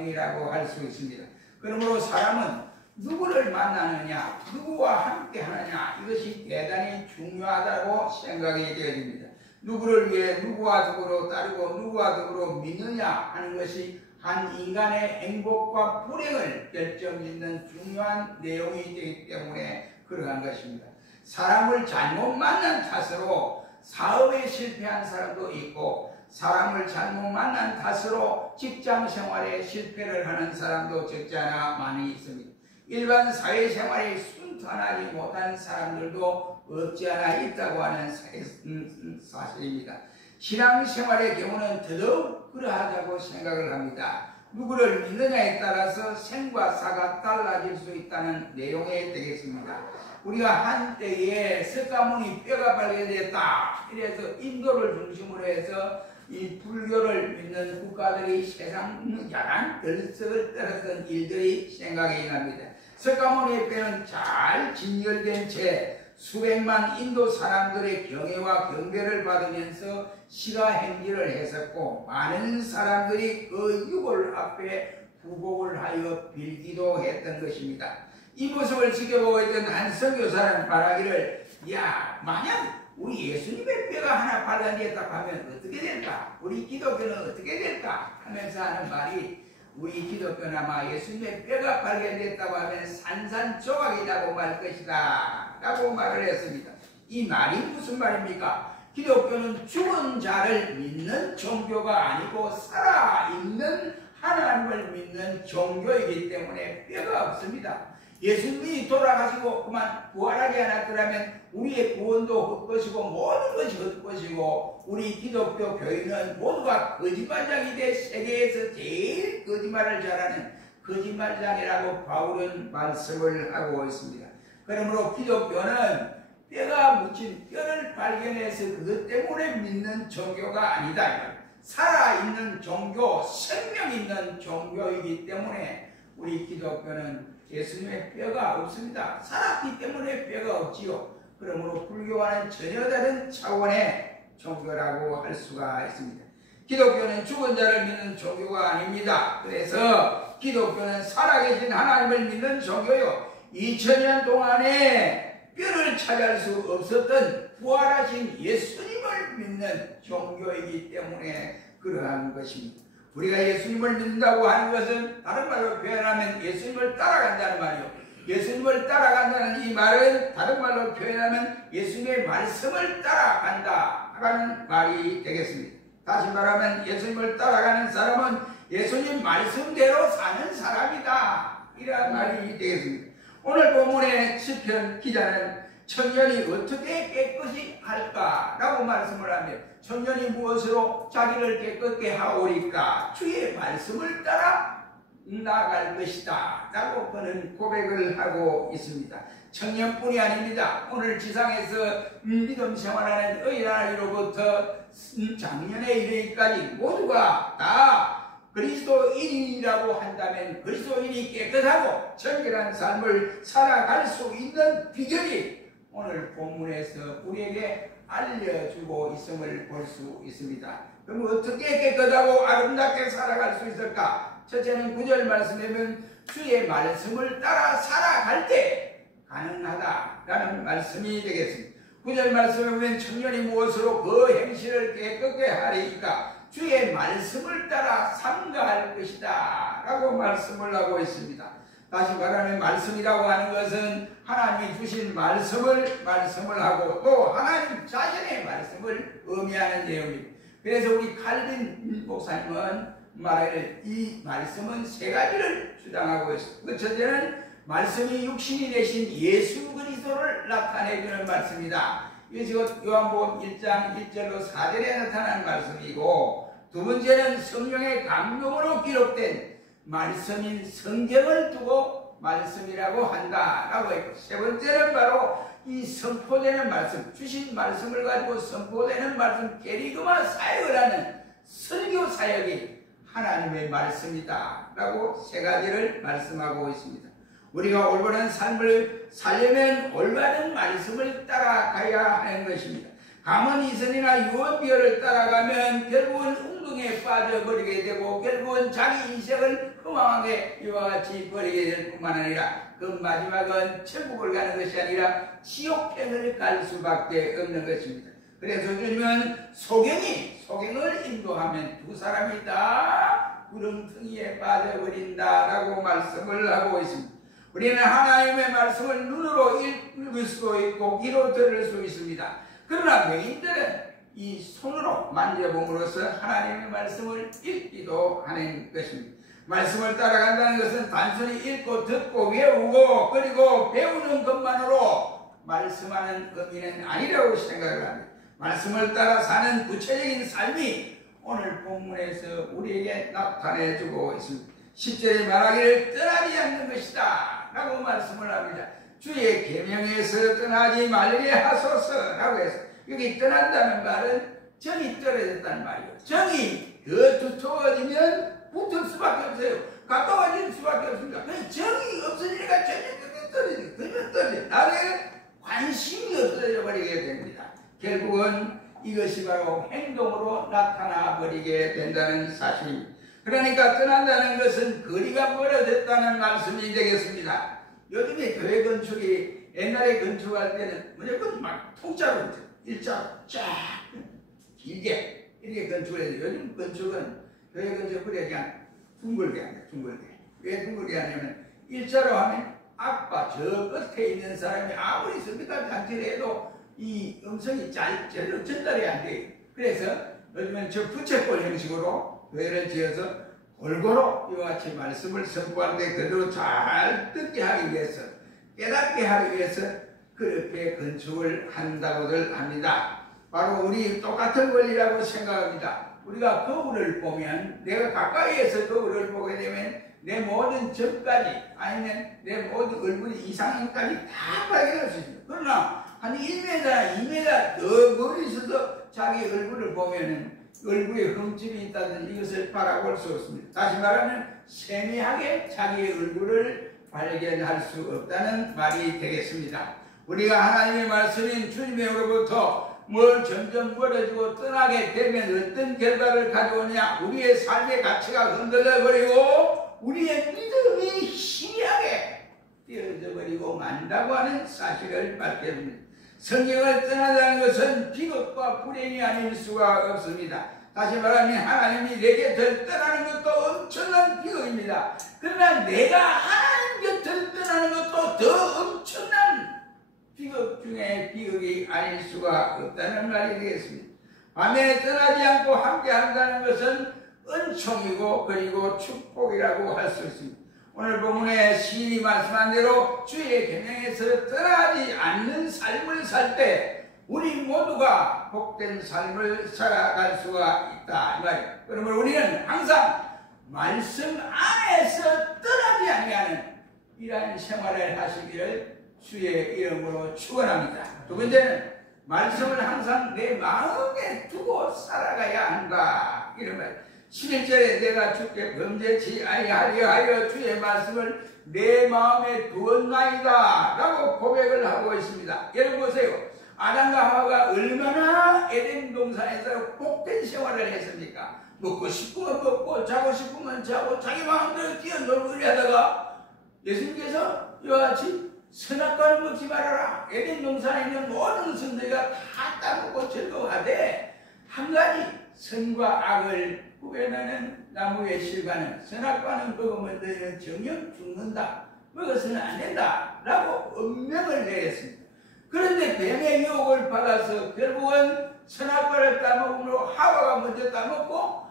이라고 할 수 있습니다. 그러므로 사람은 누구를 만나느냐, 누구와 함께 하느냐, 이것이 대단히 중요하다고 생각이 되어집니다. 누구를 위해 누구와 더불어 따르고 누구와 더불어 믿느냐 하는 것이 한 인간의 행복과 불행을 결정짓는 중요한 내용이 되기 때문에 그러한 것입니다. 사람을 잘못 만난 탓으로 사업에 실패한 사람도 있고, 사람을 잘못 만난 탓으로 직장 생활에 실패를 하는 사람도 적지 않아 많이 있습니다. 일반 사회생활에 순탄하지 못한 사람들도 없지 않아 있다고 하는 사실입니다. 신앙생활의 경우는 더더욱 그러하다고 생각을 합니다. 누구를 믿느냐에 따라서 생과 사가 달라질 수 있다는 내용이 되겠습니다. 우리가 한때에 석가모니 뼈가 발견됐다, 이래서 인도를 중심으로 해서 이 불교를 믿는 국가들이 세상 야간 들썩을 떨었던 일들이 생각이 납니다. 석가모니의 뼈는 잘 진열된 채 수백만 인도 사람들의 경애와 경배를 받으면서 시가행진을 했었고, 많은 사람들이 그 유골 앞에 부복을 하여 빌기도 했던 것입니다. 이 모습을 지켜보고 있던 한 선교사는 말하기를, 야, 만약 우리 예수님의 뼈가 하나 발견됐다고 하면 어떻게 될까? 우리 기독교는 어떻게 될까? 하면서 하는 말이, 우리 기독교는 아마 예수님의 뼈가 발견됐다고 하면 산산조각이 나고 말 것이다 라고 말을 했습니다. 이 말이 무슨 말입니까? 기독교는 죽은 자를 믿는 종교가 아니고 살아있는 하나님을 믿는 종교이기 때문에 뼈가 없습니다. 예수님이 돌아가시고 그만 부활하지 않았더라면 우리의 구원도 헛것이고 모든 것이 헛것이고, 우리 기독교 교인은 모두가 거짓말장이 돼 세계에서 제일 거짓말을 잘하는 거짓말장이라고 바울은 말씀을 하고 있습니다. 그러므로 기독교는 뼈가 묻힌 뼈를 발견해서 그것 때문에 믿는 종교가 아니다. 살아있는 종교, 생명 있는 종교이기 때문에 우리 기독교는 예수님의 뼈가 없습니다. 살았기 때문에 뼈가 없지요. 그러므로 불교와는 전혀 다른 차원의 종교라고 할 수가 있습니다. 기독교는 죽은 자를 믿는 종교가 아닙니다. 그래서 기독교는 살아계신 하나님을 믿는 종교요, 2000년 동안에 뼈를 차지할 수 없었던 부활하신 예수님을 믿는 종교이기 때문에 그러한 것입니다. 우리가 예수님을 믿는다고 하는 것은 다른 말로 표현하면 예수님을 따라간다는 말이요, 예수님을 따라간다는 이 말은 다른 말로 표현하면 예수님의 말씀을 따라간다 라는 말이 되겠습니다. 다시 말하면 예수님을 따라가는 사람은 예수님 말씀대로 사는 사람이다, 이런 말이 되겠습니다. 오늘 본문의 시편 기자는 청년이 어떻게 깨끗이 할까라고 말씀을 하며, 청년이 무엇으로 자기를 깨끗게 하오리까? 주의 말씀을 따라 나아갈 것이다 라고 그는 고백을 하고 있습니다. 청년뿐이 아닙니다. 오늘 지상에서 믿음 생활하는 어린아이로부터 장년에 이르기까지 모두가 다 그리스도인이라고 한다면 그리스도인이 깨끗하고 정결한 삶을 살아갈 수 있는 비결이 오늘 본문에서 우리에게 알려주고 있음을 볼 수 있습니다. 그럼 어떻게 깨끗하고 아름답게 살아갈 수 있을까? 첫째는 9절 말씀에 보면 주의 말씀을 따라 살아갈 때 가능하다라는 말씀이 되겠습니다. 9절 말씀에 보면 청년이 무엇으로 그 행실을 깨끗게 하리까? 주의 말씀을 따라 삼가할 것이다 라고 말씀을 하고 있습니다. 다시 말하면 말씀이라고 하는 것은 하나님이 주신 말씀을 하고 또 하나님 자신의 말씀을 의미하는 내용입니다. 그래서 우리 칼빈 목사님은 말하기를 이 말씀은 세 가지를 주장하고 있습니다. 그 첫째는 말씀이 육신이 되신 예수 그리스도를 나타내주는 말씀이다. 이것이 요한복음 1장 1절로 4절에 나타난 말씀이고, 두 번째는 성령의 감동으로 기록된 말씀인 성경을 두고 말씀이라고 한다라고 했고, 세 번째는 바로 이 선포되는 말씀, 주신 말씀을 가지고 선포되는 말씀, 게리그마 사역을 하는 설교 사역이 하나님의 말씀이다 라고 세 가지를 말씀하고 있습니다. 우리가 올바른 삶을 살려면 올바른 말씀을 따라가야 하는 것입니다. 가문 이선이나 유언비어를 따라가면 결국은 hun동에 빠져버리게 되고 결국은 자기 인생을 허망하게 이와 같이 버리게 될 뿐만 아니라 그 마지막은 천국을 가는 것이 아니라 지옥행을 갈 수밖에 없는 것입니다. 그래서 주님은 소경을 인도하면 두 사람이 다 구렁텅이에 빠져버린다라고 말씀을 하고 있습니다. 우리는 하나님의 말씀을 눈으로 읽을 수도 있고 귀로 들을 수 있습니다. 그러나 맹인들은 이 손으로 만져봄으로써 하나님의 말씀을 읽기도 하는 것입니다. 말씀을 따라간다는 것은 단순히 읽고 듣고 외우고 그리고 배우는 것만으로 말씀하는 의미는 아니라고 생각을 합니다. 말씀을 따라 사는 구체적인 삶이 오늘 본문에서 우리에게 나타내주고 있습니다. 10절에 말하기를 떠나지 않는 것이다 라고 말씀을 합니다. 주의 계명에서 떠나지 말게 하소서 라고 해서 여기 떠난다는 말은 정이 떨어졌다는 말이에요. 정이 더 두터워지면 붙을 수밖에 없어요. 가까워질 수밖에 없습니다. 정이 없으니까 전혀 떨어져. 나에게 관심이 없어져 버리게 됩니다. 결국은 이것이 바로 행동으로 나타나 버리게 된다는 사실입니다. 그러니까 떠난다는 것은 거리가 멀어졌다는 말씀이 되겠습니다. 요즘에 교회 건축이 옛날에 건축할 때는 무조건 막 통짜로 일자로 쫙 길게 이렇게 건축을 해요. 요즘 건축은 교회 건축 그냥 둥글게 합니다. 왜 둥글게 하냐면 일자로 하면 앞과 저 끝에 있는 사람이 아무리 스피커 장치를 해도 이 음성이 절로 전달이 안 돼요. 그래서 요즘엔 저 부채꼴 형식으로 교회를 지어서 골고루 이와 같이 말씀을 선포하는데 그대로 잘 듣게 하기 위해서 깨닫게 하기 위해서 그렇게 건축을 한다고들 합니다. 바로 우리 똑같은 원리라고 생각합니다. 우리가 거울을 보면 내가 가까이에서 거울을 보게 되면 내 모든 점까지 아니면 내 모든 얼굴의 이상형까지 다 발견할 수 있습니다. 그러나 한 1m, 2m 더 멀리 있어서 자기 얼굴을 보면은 얼굴에 흠집이 있다든지 이것을 바라볼 수 없습니다. 다시 말하면 세밀하게 자기의 얼굴을 발견할 수 없다는 말이 되겠습니다. 우리가 하나님의 말씀인 주님으로부터 점점 멀어지고 떠나게 되면 어떤 결과를 가져오냐? 우리의 삶의 가치가 흔들려 버리고 우리의 믿음이 희미하게 되어져 버리고 만다고 하는 사실을 밝혀줍니다. 성경을 떠나자는 것은 비극과 불행이 아닐 수가 없습니다. 다시 말하면 하나님이 내게 곁을 떠나는 것도 엄청난 비극입니다. 그러나 내가 하나님 곁을 떠나는 것도 더 엄청난 비극 중에 비극이 아닐 수가 없다는 말이 되겠습니다. 밤에 떠나지 않고 함께 한다는 것은 은총이고 그리고 축복이라고 할 수 있습니다. 오늘 본문에 시인이 말씀한 대로 주의 계명에서 떠나지 않는 삶을 살 때 우리 모두가 복된 삶을 살아갈 수가 있다 이 말이에요. 그러면 우리는 항상 말씀 안에서 떠나지 아니하는 이러한 생활을 하시기를 주의 이름으로 축원합니다. 두 번째는 말씀을 항상 내 마음에 두고 살아가야 한다 이런 말. 11절에 내가 주께 범죄치 아니하려 하여 주의 말씀을 내 마음에 두었나이다 라고 고백을 하고 있습니다. 여러분 보세요. 아담과 하와가 얼마나 에덴 동산에서 복된 생활을 했습니까? 먹고 싶으면 먹고 자고 싶으면 자고 자기 마음대로 뛰어놀고 이러다가 예수님께서 이와 같이 선악과를 먹지 말아라. 에덴 동산에 있는 모든 선들과 다 따먹고 즐거워하되 한 가지 선과 악을 구별하는 나무의 실과는 선악과는 먹으면 너희는 정녕 죽는다. 먹어서는 안 된다. 라고 엄명을 내렸습니다. 그런데 뱀의 유혹을 받아서 결국은 선악과를 따먹으므로 하와가 먼저 따먹고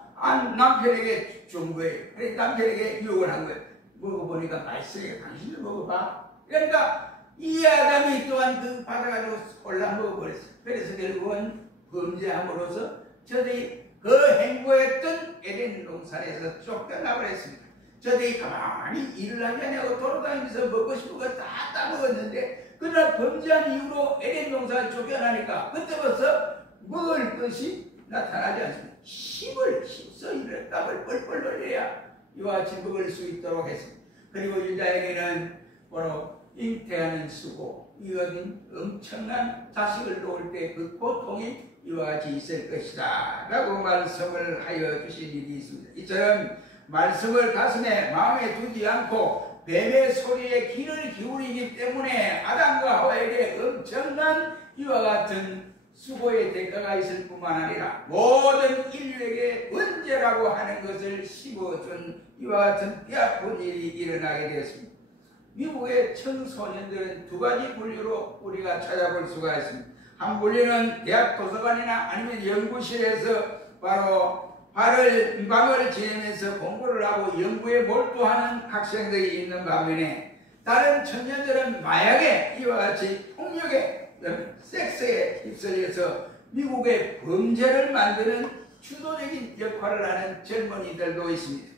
남편에게 준 거예요. 그러니까 남편에게 유혹을 한 거예요. 먹어보니까 맛있으니까 당신도 먹어봐. 그러니까 이 아담이 또한 그 받아가지고 올라 먹어버렸어요. 그래서 결국은 범죄함으로써 저들이 그 행보했던 에덴 동산에서 쫓겨나버렸습니다. 저들이 가만히 일을 하지 않냐고 돌아다니면서 먹고 싶은 거 다 따먹었는데 그러나 범죄한 이후로 에덴 동산에 쫓겨나니까 그때부터 먹을 것이 나타나지 않습니다. 힘써 일을 땀을 뻘뻘 흘려야 이와 같이 먹을 수 있도록 했습니다. 그리고 유다에게는 바로 잉태하는 수고 이건 엄청난 자식을 놓을 때 그 고통이 이와 같이 있을 것이다 라고 말씀을 하여 주신 일이 있습니다. 이처럼 말씀을 가슴에 마음에 두지 않고 뱀의 소리에 귀를 기울이기 때문에 아담과 하와에게 엄청난 이와 같은 수고의 대가가 있을 뿐만 아니라 모든 인류에게 언제라고 하는 것을 씹어준 이와 같은 뼈아픈 일이 일어나게 되었습니다. 미국의 청소년들은 두 가지 분류로 우리가 찾아볼 수가 있습니다. 한 분류는 대학 도서관이나 아니면 연구실에서 바로 밤을 지내면서 공부를 하고 연구에 몰두하는 학생들이 있는 반면에 다른 청년들은 마약에 이와 같이 폭력에 섹스에 휩쓸려서 미국의 범죄를 만드는 주도적인 역할을 하는 젊은이들도 있습니다.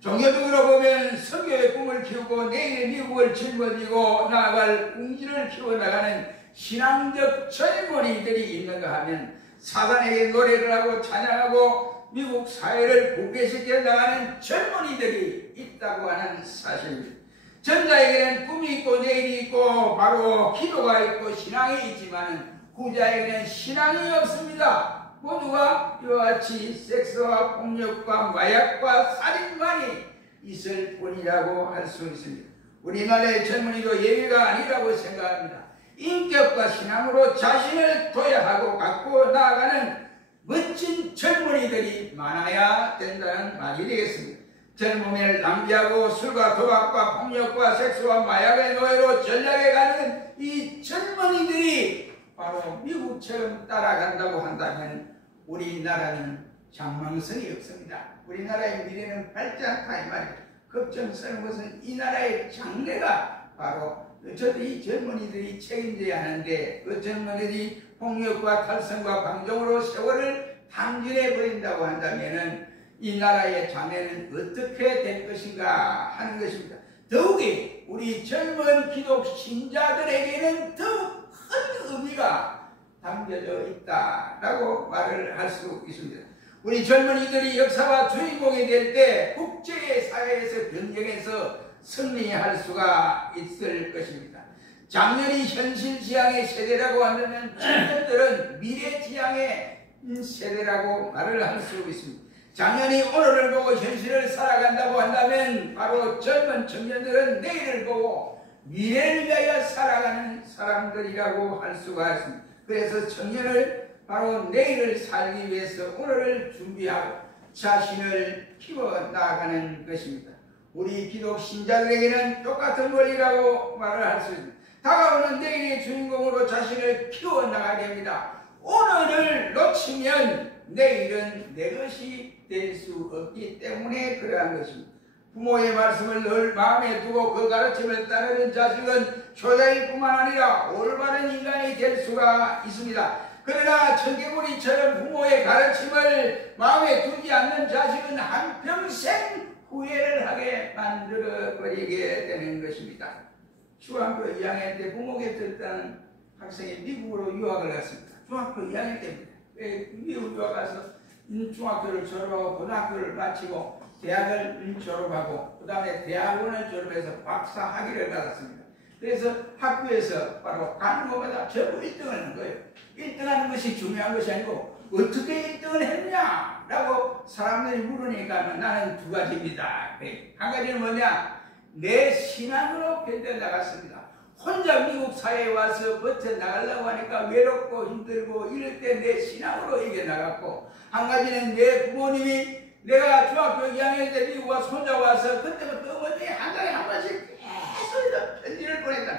종교적으로 보면 선교의 꿈을 키우고 내일 미국을 짊어지고 나아갈 웅지를 키워나가는 신앙적 젊은이들이 있는가 하면 사단에게 노래를 하고 찬양하고 미국 사회를 붕괴시켜 나가는 젊은이들이 있다고 하는 사실입니다. 전자에게는 꿈이 있고 내일이 있고 바로 기도가 있고 신앙이 있지만 후자에게는 신앙이 없습니다. 모두가 이와 같이 섹스와 폭력과 마약과 살인만이 있을 뿐이라고 할 수 있습니다. 우리나라의 젊은이도 예외가 아니라고 생각합니다. 인격과 신앙으로 자신을 도약하고 갖고 나아가는 멋진 젊은이들이 많아야 된다는 말이 되겠습니다. 젊음을 낭비하고 술과 도박과 폭력과 섹스와 마약의 노예로 전락해 가는 이 젊은이들이 바로 미국처럼 따라간다고 한다면 우리나라는 장망성이 없습니다. 우리나라의 미래는 밝지 않다 이 말이에요. 걱정스러운 것은 이 나라의 장래가 바로 저도 이 젊은이들이 책임져야 하는데 그 젊은이들이 폭력과 탈선과 방종으로 세월을 탕진해 버린다고 한다면은 이 나라의 장래는 어떻게 될 것인가 하는 것입니다. 더욱이 우리 젊은 기독 신자들에게는 더욱 큰 의미가 담겨져 있다라고 말을 할 수 있습니다. 우리 젊은이들이 역사와 주인공이 될 때 국제사회에서 변경해서 승리할 수가 있을 것입니다. 작년이 현실지향의 세대라고 한다면 청년들은 미래지향의 세대라고 말을 할 수 있습니다. 작년이 오늘을 보고 현실을 살아간다고 한다면 바로 젊은 청년들은 내일을 보고 미래를 위하여 살아가는 사람들이라고 할 수가 있습니다. 그래서 청년을 바로 내일을 살기 위해서 오늘을 준비하고 자신을 키워나가는 것입니다. 우리 기독 신자들에게는 똑같은 원리라고 말을 할 수 있습니다. 다가오는 내일의 주인공으로 자신을 키워나가게 됩니다. 오늘을 놓치면 내일은 내 것이 될 수 없기 때문에 그러한 것입니다. 부모의 말씀을 늘 마음에 두고 그 가르침을 따르는 자식은 효자일 뿐만 아니라 올바른 인간이 될 수가 있습니다. 그러나 청개구리처럼 부모의 가르침을 마음에 두지 않는 자식은 한평생 후회를 하게 만들어버리게 되는 것입니다. 중학교 2학년 때 부모 곁에 있던 학생이 미국으로 유학을 갔습니다. 중학교 2학년 때입니다. 미국 유학 가서 중학교를 졸업하고 고등학교를 마치고 대학을 졸업하고 그 다음에 대학원을 졸업해서 박사 학위를 받았습니다. 그래서 학교에서 바로 가는 곳마다 전부 1등을 하는 거예요. 1등하는 것이 중요한 것이 아니고 어떻게 1등을 했냐 라고 사람들이 물으니까 나는 두 가지입니다. 한 가지는 뭐냐, 내 신앙으로 견뎌나갔습니다. 혼자 미국 사회에 와서 버텨나가려고 하니까 외롭고 힘들고 이럴 때 내 신앙으로 이겨나갔고, 한 가지는 내 부모님이 내가 중학교 2학년 때 미국 와서 혼자 와서 그때부터 어머니 한 달에 한 번씩 계속 편지를 보냈다.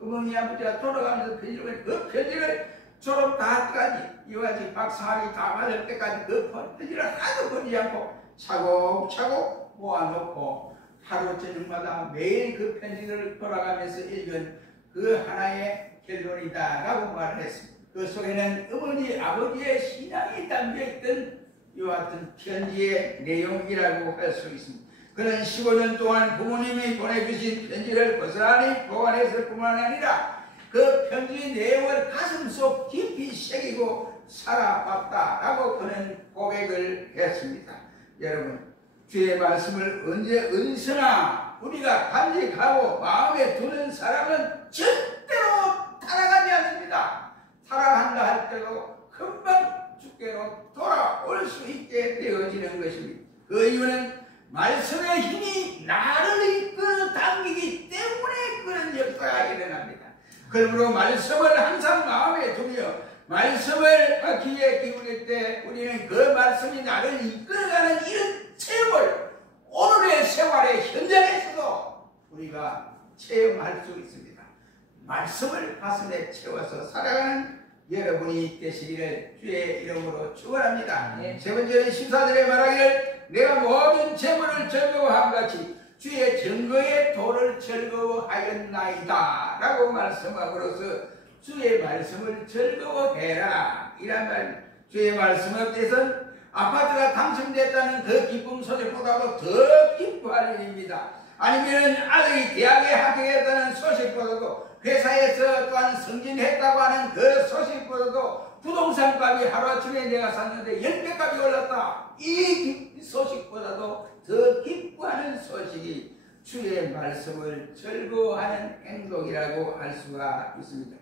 어머니 아버지가 돌아가면서 편지를 보냈다. 그 편지를 졸업 다 할 때까지 이와 같이 박사학위 다 받을 때까지 그 편지를 하나도 버리지 않고 차곡차곡 모아놓고 하루 저녁마다 매일 그 편지를 돌아가면서 읽은 그 하나의 결론이다 라고 말을 했습니다. 그 속에는 어머니 아버지의 신앙이 담겨있던 이와 같은 편지의 내용이라고 할 수 있습니다. 그는 15년 동안 부모님이 보내주신 편지를 고스란히 보관했을 뿐만 아니라 그 편지 내용을 가슴속 깊이 새기고 살아봤다라고 그는 고백을 했습니다. 여러분, 주의 말씀을 언제 어디서나 우리가 간직하고 마음에 두는 사람은 절대로 살아가지 않습니다. 살아간다 할 때도 금방 주께로 돌아올 수 있게 되어지는 것입니다. 그 이유는 말씀의 힘이 나를 이끌어 당기기 때문에 그런 역사가 일어납니다. 그러므로 말씀을 항상 마음에 두며 말씀을 귀에 기울일 때 우리는 그 말씀이 나를 이끌어가는 이런 체험을 오늘의 생활의 현장에서도 우리가 체험할 수 있습니다. 말씀을 가슴에 채워서 살아가는 여러분이 되시기를 주의 이름으로 축원합니다. 네. 세 번째는 심사들의 말하기를 내가 모든 재물을 즐거워한 같이 주의 증거의 도를 즐거워하였나이다 라고 말씀함으로써 주의 말씀을 즐거워해라 이란 말. 주의 말씀 앞에서는 아파트가 당첨됐다는 그 기쁨 소식보다도 더 기뻐할 일입니다. 아니면 아들이 대학에 합격했다는 소식보다도 회사에서 또한 승진했다고 하는 그 소식보다도 부동산 값이 하루아침에 내가 샀는데 10배 값이 올랐다. 이 소식보다도 더 기뻐하는 소식이 주의 말씀을 즐거워하는 행동이라고 할 수가 있습니다.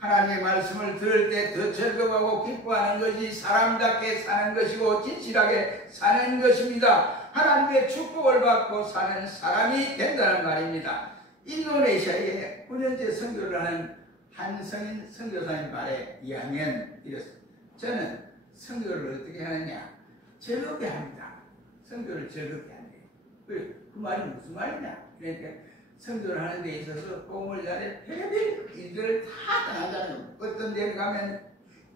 하나님의 말씀을 들을 때 더 즐거워하고 기뻐하는 것이 사람답게 사는 것이고 진실하게 사는 것입니다. 하나님의 축복을 받고 사는 사람이 된다는 말입니다. 인도네시아에 9년째 선교를 하는 한성인 선교사님 말에 의하면 이렇습니다. 저는 선교를 어떻게 하느냐? 즐겁게 합니다. 선교를 즐겁게 한대요. 그 말이 무슨 말이냐? 그러니까 선교를 하는 데 있어서 도움을 잘해 별별 일들을 다 당한다는 거예요. 어떤 데 가면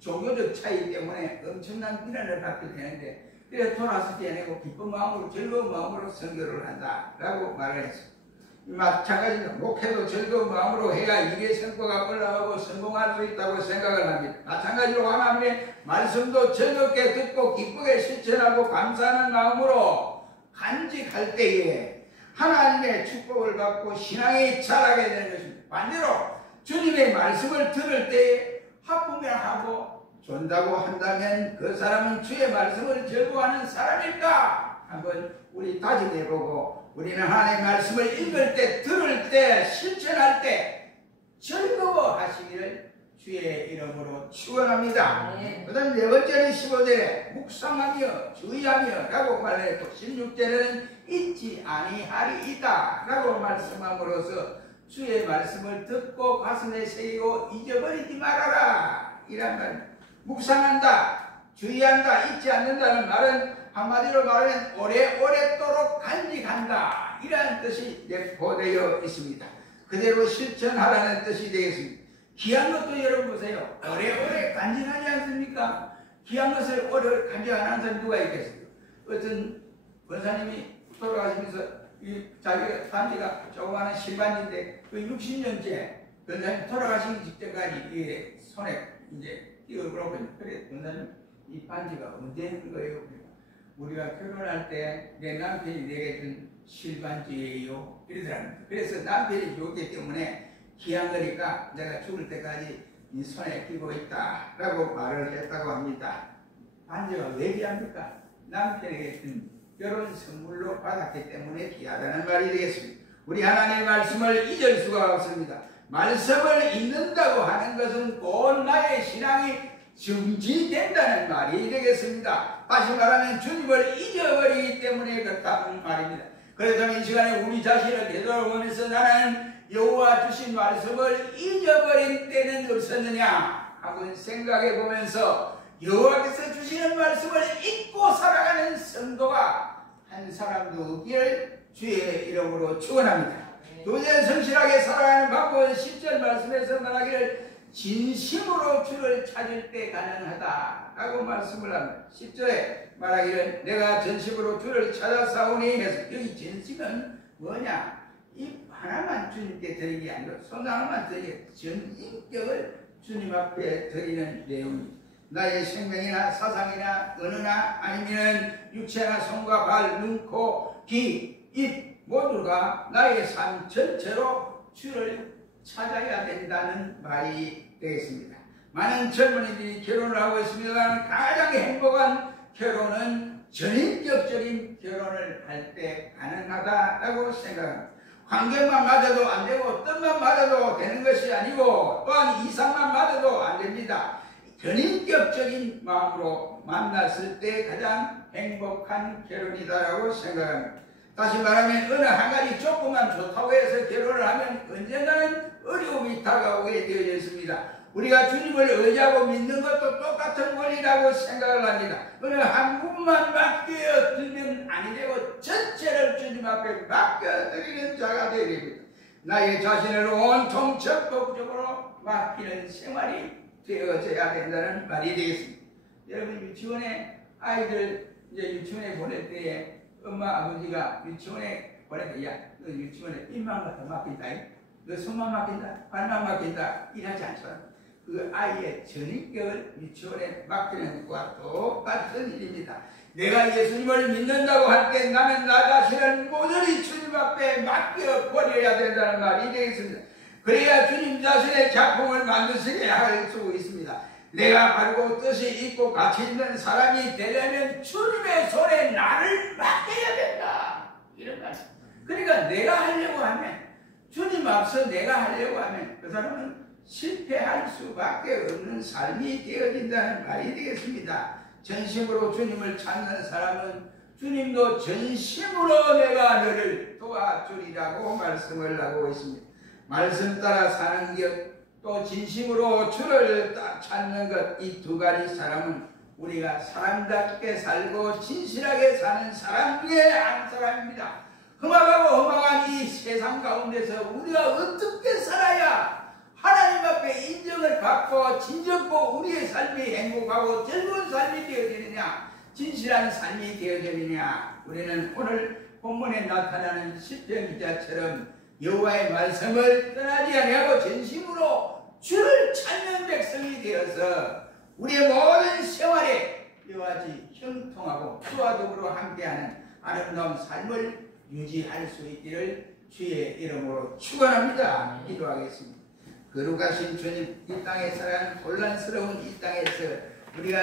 종교적 차이 때문에 엄청난 비난을 받게 되는데 그래서 돌아서 떼내고 기쁜 마음으로 즐거운 마음으로 선교를 한다라고 말을 했습니다. 마찬가지로 목회도 즐거운 마음으로 해야 일의 성과가 올라가고 성공할 수 있다고 생각을 합니다. 마찬가지로 하나님의 말씀도 즐겁게 듣고 기쁘게 실천하고 감사하는 마음으로 간직할 때에 하나님의 축복을 받고 신앙이 자라게 되는 것입니다. 반대로 주님의 말씀을 들을 때에 하품하고 존다고 한다면 그 사람은 주의 말씀을 즐거워하는 사람일까? 한번 우리 다짐해보고 우리는 하나님의 말씀을 읽을 때, 들을 때, 실천할 때 즐거워하시기를 주의 이름으로 축원합니다. 그 다음 네 번째는 15절에 묵상하며 주의하며 라고 말했고 16절에는 잊지 아니하리이다 라고 말씀함으로써 주의 말씀을 듣고 가슴에 새기고 잊어버리지 말아라 이란 말. 묵상한다, 주의한다, 잊지 않는다는 말은 한마디로 말하면 오래오래도록 간직한다 이라는 뜻이 내포되어 있습니다. 그대로 실천하라는 뜻이 되겠습니다. 귀한 것도 여러분 보세요. 오래오래 간직하지 않습니까? 귀한 것을 오래 간직 안 하는 사람이 누가 있겠어요? 어떤 권사님이 돌아가시면서 자기 반지가 조그마한 실반지인데 그 60년째 권사님 돌아가시기 직전까지 이게 손에 이제 띄워놓고 그래 권사님 이 반지가 언제 했는 거예요? 우리가 결혼할 때 내 남편이 내게 준 실반지예요 이러더랍니다. 그래서 남편이 좋기 때문에 귀한 거니까 내가 죽을 때까지 이 손에 끼고 있다 라고 말을 했다고 합니다. 반지가 왜 귀합니까? 남편에게 준 결혼 선물로 받았기 때문에 귀하다는 말이 되겠습니다. 우리 하나님의 말씀을 잊을 수가 없습니다. 말씀을 잊는다고 하는 것은 곧 나의 신앙이 중지된다는 말이 되겠습니다. 다시 말하면 주님을 잊어버리기 때문에 그렇다는 말입니다. 그래서 이 시간에 우리 자신을 되돌아보면서 나는 여호와 주신 말씀을 잊어버린 때는 없었느냐 하고 생각해 보면서 여호와께서 주시는 말씀을 잊고 살아가는 성도가 한 사람도 없기를 주의 이름으로 축원합니다. 도저히 성실하게 살아가는 방법은 10절 말씀에서 말하기를 진심으로 주를 찾을 때 가능하다라고 말씀을 합니다. 10절에 말하기를 내가 전심으로 주를 찾아사오니 해서 여기 진심은 뭐냐? 이 하나만 주님께 드리는 게 아니라 손 하나만 드리게 전 인격을 주님 앞에 드리는 내용입니다. 나의 생명이나 사상이나 언어나 아니면 육체나 손과 발, 눈, 코, 귀, 입 모두가 나의 삶 전체로 주를 찾아야 된다는 말이 되겠습니다. 많은 젊은이들이 결혼을 하고 있습니다만 가장 행복한 결혼은 전인격적인 결혼을 할 때 가능하다라고 생각합니다. 환경만 맞아도 안 되고 뜻만 맞아도 되는 것이 아니고 또한 이상만 맞아도 안 됩니다. 전인격적인 마음으로 만났을 때 가장 행복한 결혼이다라고 생각합니다. 다시 말하면 어느 한 가지 조금만 좋다고 해서 결혼을 하면 언젠가는 어려움이 다가오게 되어져 있습니다. 우리가 주님을 의지하고 믿는 것도 똑같은 권리라고 생각을 합니다. 어느 한 분만 맡겨드리면 아니 되고 전체를 주님 앞에 맡겨드리는 자가 되어야 됩니다. 나의 자신을 온통 적극적으로 맡기는 생활이 되어져야 된다는 말이 되겠습니다. 여러분 유치원에 아이들 이제 유치원에 보낼 때에 엄마 아버지가 유치원에 보낼 때 야 너 유치원에 입만 갖다 맡긴다, 너 손만 맡긴다, 발만 맡긴다 이러지 않잖아. 그 아이의 전인격을 유치원에 맡기는 것과 똑같은 일입니다. 내가 예수님을 믿는다고 할 때 나는 나 자신을 모조리 주님 앞에 맡겨버려야 된다는 말이 되겠습니다. 그래야 주님 자신의 작품을 만드시게 할 수 있습니다. 내가 알고 뜻이 있고 가치 있는 사람이 되려면 주님의 손에 나를 맡겨야 된다. 이런 말씀. 그러니까 내가 하려고 하면, 주님 앞서 내가 하려고 하면 그 사람은 실패할 수밖에 없는 삶이 되어진다는 말이 되겠습니다. 전심으로 주님을 찾는 사람은 주님도 전심으로 내가 너를 도와주리라고 말씀을 하고 있습니다. 말씀 따라 사는 것, 또 진심으로 주를 찾는 것, 이 두 가지 사람은 우리가 사람답게 살고 진실하게 사는 사람 중에 한 사람입니다. 험악하고 험악한 이 세상 가운데서 우리가 어떻게 살아야 하나님 앞에 인정을 받고 진정고 우리의 삶이 행복하고 즐거운 삶이 되어지느냐, 진실한 삶이 되어지느냐. 우리는 오늘 본문에 나타나는 시편 기자처럼 여호와의 말씀을 떠나지 아니하고 전심으로 주를 찾는 백성이 되어서 우리의 모든 생활에 여호와지 형통하고 주와 더불어 함께하는 아름다운 삶을 유지할 수 있기를 주의 이름으로 축원합니다. 기도하겠습니다. 거룩하신 주님, 이 땅에 살아가는 혼란스러운 이 땅에서 우리가